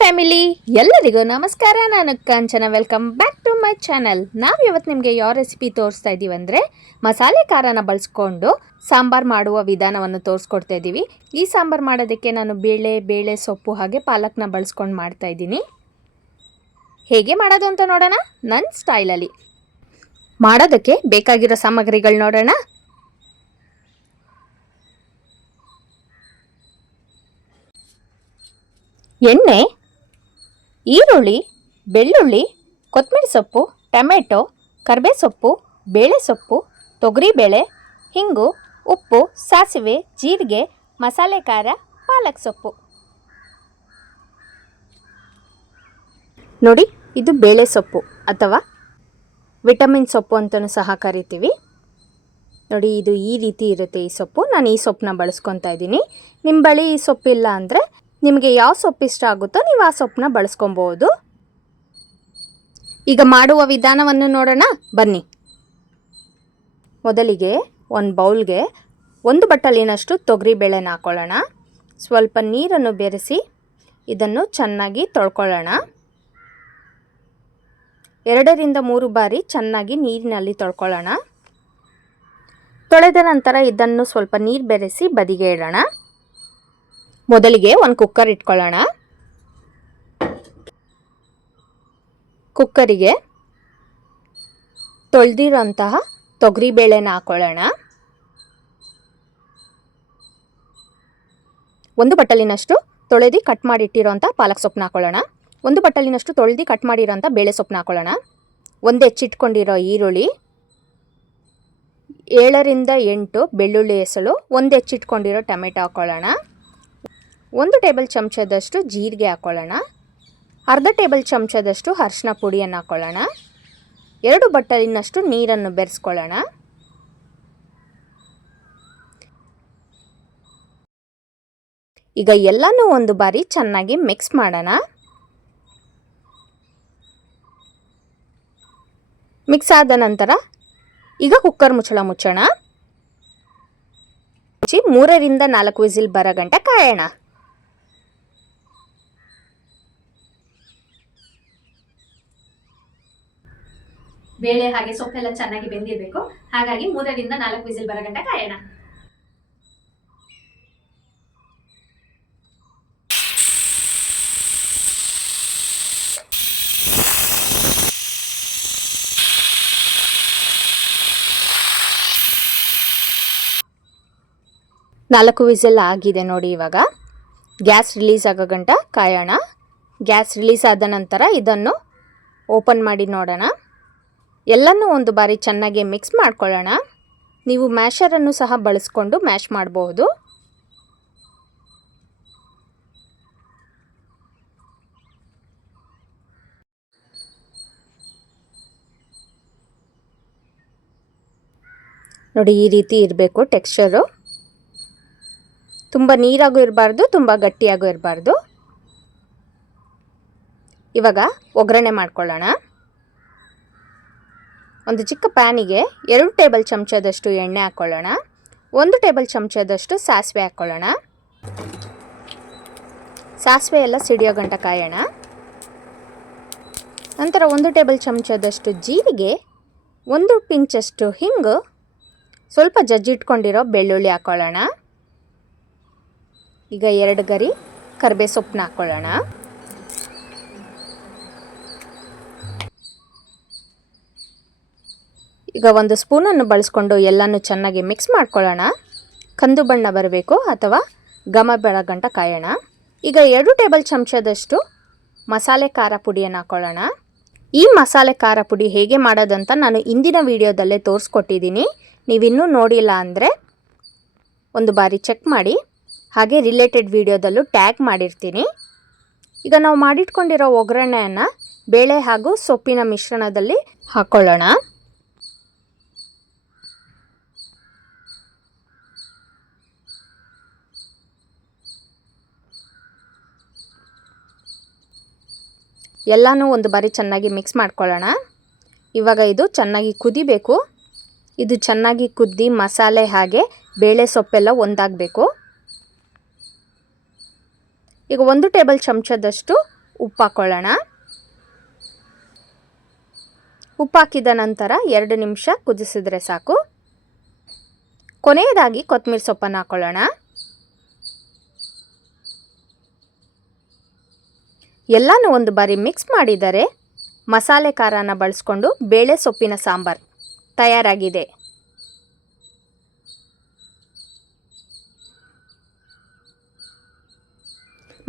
Family ಎಲ್ಲರಿಗೂ ನಮಸ್ಕಾರ. ನಾನು Kanchana. Welcome back to my channel. ನಾವು ಇವತ್ತು ನಿಮಗೆ ಯಾವ ರೆಸಿಪಿ ತೋರಿಸ್ತಾ ಇದ್ದೀವಿ ಅಂದರೆ ಮಸಾಲೆ ಖಾರನ ಬಳಸ್ಕೊಂಡು ಸಾಂಬಾರು ಮಾಡುವ ವಿಧಾನವನ್ನು ತೋರಿಸ್ಕೊಡ್ತಾ ಇದ್ದೀವಿ. ಈ ಸಾಂಬಾರು ಮಾಡೋದಕ್ಕೆ ನಾನು ಬೇಳೆ ಸೊಪ್ಪು ಹಾಗೆ ಪಾಲಕ್ನ ಬಳಸ್ಕೊಂಡು ಮಾಡ್ತಾ ಇದ್ದೀನಿ. ಹೇಗೆ ಮಾಡೋದು ಅಂತ ನೋಡೋಣ ನನ್ನ ಸ್ಟೈಲಲ್ಲಿ. ಮಾಡೋದಕ್ಕೆ ಬೇಕಾಗಿರೋ ಸಾಮಗ್ರಿಗಳು ನೋಡೋಣ. ಎಣ್ಣೆ, ಈರುಳ್ಳಿ, ಬೆಳ್ಳುಳ್ಳಿ, ಕೊತ್ತಂಬರಿ ಸೊಪ್ಪು, ಟೊಮೆಟೊ, ಕರಿಬೇವು ಸೊಪ್ಪು, ಬೇಳೆ ಸೊಪ್ಪು, ತೊಗರಿಬೇಳೆ, ಹಿಂಗು, ಉಪ್ಪು, ಸಾಸಿವೆ, ಜೀರಿಗೆ, ಮಸಾಲೆ ಖಾರ, ಪಾಲಕ್ ಸೊಪ್ಪು. ನೋಡಿ, ಇದು ಬೇಳೆ ಸೊಪ್ಪು ಅಥವಾ ವಿಟಮಿನ್ ಸೊಪ್ಪು ಅಂತಲೂ ಸಹ ಕರಿತೀವಿ. ನೋಡಿ, ಇದು ಈ ರೀತಿ ಇರುತ್ತೆ ಈ ಸೊಪ್ಪು. ನಾನು ಈ ಸೊಪ್ಪನ್ನ ಬಳಸ್ಕೊತಾ ಇದ್ದೀನಿ. ನಿಮ್ಮ ಬಳಿ ಈ ಸೊಪ್ಪಿಲ್ಲ ಅಂದರೆ ನಿಮಗೆ ಯಾವ ಸೊಪ್ಪು ಇಷ್ಟ ಆಗುತ್ತೋ ನೀವು ಆ ಸೊಪ್ಪನ್ನ ಬಳಸ್ಕೊಬೋದು. ಈಗ ಮಾಡುವ ವಿಧಾನವನ್ನು ನೋಡೋಣ ಬನ್ನಿ. ಮೊದಲಿಗೆ ಒಂದು ಬೌಲ್ಗೆ 1 ಬಟ್ಟಲಿನಷ್ಟು ತೊಗರಿಬೇಳೆನ ಹಾಕ್ಕೊಳ್ಳೋಣ. ಸ್ವಲ್ಪ ನೀರನ್ನು ಬೆರೆಸಿ ಇದನ್ನು ಚೆನ್ನಾಗಿ ತೊಳ್ಕೊಳ್ಳೋಣ. 2 ರಿಂದ 3 ಬಾರಿ ಚೆನ್ನಾಗಿ ನೀರಿನಲ್ಲಿ ತೊಳ್ಕೊಳ್ಳೋಣ. ತೊಳೆದ ನಂತರ ಇದನ್ನು ಸ್ವಲ್ಪ ನೀರು ಬೆರೆಸಿ ಬದಿಗೆ ಇಡೋಣ. ಮೊದಲಿಗೆ ಒಂದು ಕುಕ್ಕರ್ ಇಟ್ಕೊಳ್ಳೋಣ. ಕುಕ್ಕರಿಗೆ ತೊಳೆದಿರೋಂತಹ ತೊಗರಿಬೇಳೆನ ಹಾಕ್ಕೊಳ್ಳೋಣ. 1 ಬಟ್ಟಲಿನಷ್ಟು ತೊಳೆದು ಕಟ್ ಮಾಡಿಟ್ಟಿರೋಂಥ ಪಾಲಕ್ ಸೊಪ್ಪನ್ನ ಹಾಕ್ಕೊಳ್ಳೋಣ. 1 ಬಟ್ಟಲಿನಷ್ಟು ತೊಳೆದು ಕಟ್ ಮಾಡಿರೋಂಥ ಬೇಳೆ ಸೊಪ್ಪನ್ನ ಹಾಕ್ಕೊಳ್ಳೋಣ. 1 ಹೆಚ್ಚಿಟ್ಕೊಂಡಿರೋ ಈರುಳ್ಳಿ, 7 ರಿಂದ 8 ಬೆಳ್ಳುಳ್ಳಿ ಹೆಸಳು, 1 ಹೆಚ್ಚಿಟ್ಕೊಂಡಿರೋ ಟೊಮೆಟೊ ಹಾಕ್ಕೊಳ್ಳೋಣ. 1 ಟೇಬಲ್ ಚಮಚದಷ್ಟು ಜೀರಿಗೆ ಹಾಕ್ಕೊಳ್ಳೋಣ. ಅರ್ಧ ಟೇಬಲ್ ಚಮಚದಷ್ಟು ಅರಿಶಿನ ಪುಡಿಯನ್ನು ಹಾಕ್ಕೊಳ್ಳೋಣ. 2 ಬಟ್ಟಲಿನಷ್ಟು ನೀರನ್ನು ಬೆರೆಸ್ಕೊಳ್ಳೋಣ. ಈಗ ಎಲ್ಲನೂ ಒಂದು ಬಾರಿ ಚೆನ್ನಾಗಿ ಮಿಕ್ಸ್ ಮಾಡೋಣ. ಮಿಕ್ಸ್ ಆದ ನಂತರ ಈಗ ಕುಕ್ಕರ್ ಮುಚ್ಚೋಣ. 3 ರಿಂದ 4 ವಿಸಿಲ್ ಬರೋ ಗಂಟ ಕಾಯೋಣ. ಬೇಳೆ ಹಾಗೆ ಸೊಪ್ಪೆಲ್ಲ ಚೆನ್ನಾಗಿ ಬೆಂದಿರಬೇಕು. ಹಾಗಾಗಿ 3 ರಿಂದ 4 ವಿಸಿಲ್ ಬರೋ ಗಂಟ ಕಾಯೋಣ. ನಾಲ್ಕು ವಿಸಿಲ್ ಆಗಿದೆ ನೋಡಿ. ಇವಾಗ ಗ್ಯಾಸ್ ರಿಲೀಸ್ ಆಗೋ ಗಂಟ ಕಾಯೋಣ. ಗ್ಯಾಸ್ ರಿಲೀಸ್ ಆದ ನಂತರ ಇದನ್ನು ಓಪನ್ ಮಾಡಿ ನೋಡೋಣ. ಎಲ್ಲನೂ ಒಂದು ಬಾರಿ ಚೆನ್ನಾಗಿ ಮಿಕ್ಸ್ ಮಾಡ್ಕೊಳ್ಳೋಣ. ನೀವು ಮ್ಯಾಶರನ್ನು ಸಹ ಬಳಸ್ಕೊಂಡು ಮ್ಯಾಶ್ ಮಾಡಬಹುದು. ನೋಡಿ, ಈ ರೀತಿ ಇರಬೇಕು ಟೆಕ್ಸ್ಚರು. ತುಂಬ ನೀರಾಗೂ ಇರಬಾರ್ದು, ತುಂಬ ಗಟ್ಟಿಯಾಗೂ ಇರಬಾರ್ದು. ಇವಾಗ ಒಗ್ಗರಣೆ ಮಾಡ್ಕೊಳ್ಳೋಣ. ಒಂದು ಚಿಕ್ಕ ಪ್ಯಾನಿಗೆ 2 ಟೇಬಲ್ ಚಮಚದಷ್ಟು ಎಣ್ಣೆ ಹಾಕ್ಕೊಳ್ಳೋಣ. 1 ಟೇಬಲ್ ಚಮಚದಷ್ಟು ಸಾಸಿವೆ ಹಾಕ್ಕೊಳ್ಳೋಣ. ಸಾಸಿವೆ ಎಲ್ಲ ಸಿಡಿಯೋ ಗಂಟ ಕಾಯೋಣ. ನಂತರ 1 ಟೇಬಲ್ ಚಮಚದಷ್ಟು ಜೀರಿಗೆ, 1 ಪಿಂಚಷ್ಟು ಹಿಂಗು, ಸ್ವಲ್ಪ ಜಜ್ಜಿಟ್ಕೊಂಡಿರೋ ಬೆಳ್ಳುಳ್ಳಿ ಹಾಕ್ಕೊಳ್ಳೋಣ. ಈಗ 2 ಗರಿ ಕರಿಬೇವು ಸೊಪ್ಪನ್ನ ಹಾಕ್ಕೊಳ್ಳೋಣ. ಈಗ 1 ಸ್ಪೂನನ್ನು ಬಳಸ್ಕೊಂಡು ಎಲ್ಲನೂ ಚೆನ್ನಾಗಿ ಮಿಕ್ಸ್ ಮಾಡ್ಕೊಳ್ಳೋಣ. ಕಂದು ಬಣ್ಣ ಬರಬೇಕು ಅಥವಾ ಘಮ ಬರೋ ಗಂಟ ಕಾಯೋಣ. ಈಗ 2 ಟೇಬಲ್ ಚಮಚದಷ್ಟು ಮಸಾಲೆ ಖಾರ ಪುಡಿಯನ್ನು ಹಾಕ್ಕೊಳ್ಳೋಣ. ಈ ಮಸಾಲೆ ಖಾರ ಪುಡಿ ಹೇಗೆ ಮಾಡೋದಂತ ನಾನು ಇಂದಿನ ವಿಡಿಯೋದಲ್ಲೇ ತೋರಿಸ್ಕೊಟ್ಟಿದ್ದೀನಿ. ನೀವಿನ್ನೂ ನೋಡಿಲ್ಲ ಅಂದರೆ ಒಂದು ಬಾರಿ ಚೆಕ್ ಮಾಡಿ. ಹಾಗೆ ರಿಲೇಟೆಡ್ ವಿಡಿಯೋದಲ್ಲೂ ಟ್ಯಾಗ್ ಮಾಡಿರ್ತೀನಿ. ಈಗ ನಾವು ಮಾಡಿಟ್ಕೊಂಡಿರೋ ಒಗ್ಗರಣೆಯನ್ನು ಬೇಳೆ ಹಾಗೂ ಸೊಪ್ಪಿನ ಮಿಶ್ರಣದಲ್ಲಿ ಹಾಕ್ಕೊಳ್ಳೋಣ. ಎಲ್ಲನೂ ಒಂದು ಬಾರಿ ಚೆನ್ನಾಗಿ ಮಿಕ್ಸ್ ಮಾಡ್ಕೊಳ್ಳೋಣ. ಇವಾಗ ಇದು ಚೆನ್ನಾಗಿ ಕುದಿಬೇಕು. ಇದು ಚೆನ್ನಾಗಿ ಕುದ್ದಿ ಮಸಾಲೆ ಹಾಗೆ ಬೇಳೆ ಸೊಪ್ಪೆಲ್ಲ ಒಂದಾಗಬೇಕು. ಈಗ 1 ಟೇಬಲ್ ಚಮಚದಷ್ಟು ಉಪ್ಪು ಹಾಕ್ಕೊಳ್ಳೋಣ. ಉಪ್ಪು ಹಾಕಿದ ನಂತರ 2 ನಿಮಿಷ ಕುದಿಸಿದ್ರೆ ಸಾಕು. ಕೊನೆಯದಾಗಿ ಕೊತ್ತಂಬರಿ ಸೊಪ್ಪನ್ನು ಹಾಕ್ಕೊಳ್ಳೋಣ. ಎಲ್ಲನೂ ಒಂದು ಬಾರಿ ಮಿಕ್ಸ್ ಮಾಡಿದರೆ ಮಸಾಲೆ ಖಾರನ ಬಳಸ್ಕೊಂಡು ಬೇಳೆ ಸೊಪ್ಪಿನ ಸಾಂಬಾರ್ ತಯಾರಾಗಿದೆ.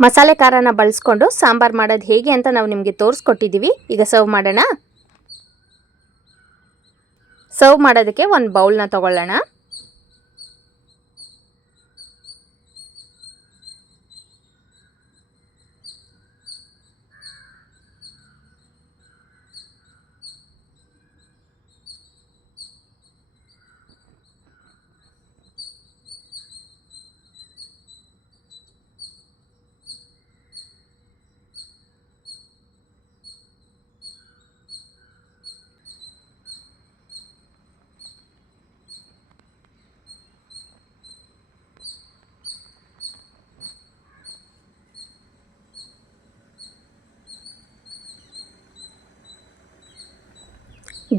ಮಸಾಲೆ ಖಾರನ ಬಳಸ್ಕೊಂಡು ಸಾಂಬಾರ್ ಮಾಡೋದು ಹೇಗೆ ಅಂತ ನಾವು ನಿಮಗೆ ತೋರಿಸ್ಕೊಟ್ಟಿದ್ದೀವಿ. ಈಗ ಸರ್ವ್ ಮಾಡೋಣ. ಸರ್ವ್ ಮಾಡೋದಕ್ಕೆ ಒಂದು ಬೌಲ್ನ ತಗೊಳ್ಳೋಣ.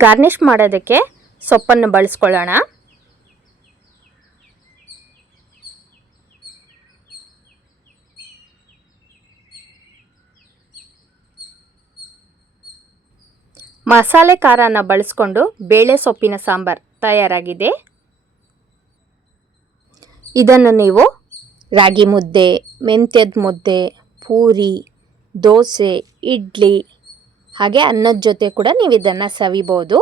ಗಾರ್ನಿಷ್ ಮಾಡೋದಕ್ಕೆ ಸೊಪ್ಪನ್ನು ಬಳಸ್ಕೊಳ್ಳೋಣ. ಮಸಾಲೆ ಖಾರನ ಬಳಸ್ಕೊಂಡು ಬೇಳೆ ಸೊಪ್ಪಿನ ಸಾಂಬಾರ್ ತಯಾರಾಗಿದೆ. ಇದನ್ನು ನೀವು ರಾಗಿ ಮುದ್ದೆ, ಮೆಂತ್ಯದ ಮುದ್ದೆ, ಪೂರಿ, ದೋಸೆ, ಇಡ್ಲಿ ಹಾಗೆ ಅನ್ನದ ಜೊತೆ ಕೂಡ ನೀವು ಇದನ್ನು ಸವಿಬೋದು.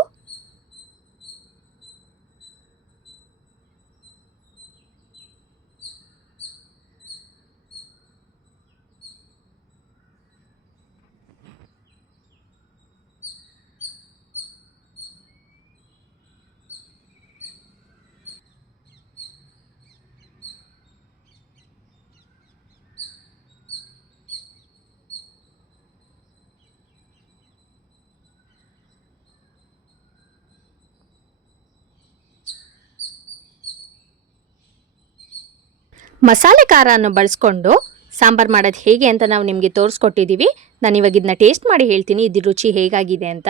ಮಸಾಲೆ ಖಾರವನ್ನು ಬಳಸ್ಕೊಂಡು ಸಾಂಬಾರು ಮಾಡೋದು ಹೇಗೆ ಅಂತ ನಾವು ನಿಮಗೆ ತೋರಿಸ್ಕೊಟ್ಟಿದ್ದೀವಿ. ನಾನು ಇವಾಗ ಇದನ್ನ ಟೇಸ್ಟ್ ಮಾಡಿ ಹೇಳ್ತೀನಿ ಇದ್ರ ರುಚಿ ಹೇಗಾಗಿದೆ ಅಂತ.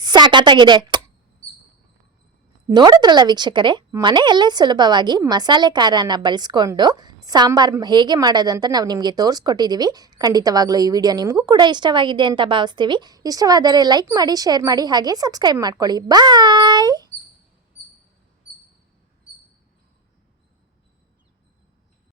ಸಾಕಾಗಿದೆ. ನೋಡಿದ್ರಲ್ಲ ವೀಕ್ಷಕರೇ, ಮನೆಯಲ್ಲೇ ಸುಲಭವಾಗಿ ಮಸಾಲೆ ಖಾರನ ಬಳಸ್ಕೊಂಡು ಸಾಂಬಾರು ಹೇಗೆ ಮಾಡೋದಂತ ನಾವು ನಿಮಗೆ ತೋರಿಸ್ಕೊಟ್ಟಿದ್ದೀವಿ. ಖಂಡಿತವಾಗ್ಲೂ ಈ ವಿಡಿಯೋ ನಿಮಗೂ ಕೂಡ ಇಷ್ಟವಾಗಿದೆ ಅಂತ ಭಾವಿಸ್ತೀವಿ. ಇಷ್ಟವಾದರೆ ಲೈಕ್ ಮಾಡಿ, ಶೇರ್ ಮಾಡಿ, ಹಾಗೆ ಸಬ್ಸ್ಕ್ರೈಬ್ ಮಾಡ್ಕೊಳ್ಳಿ. ಬಾಯ್.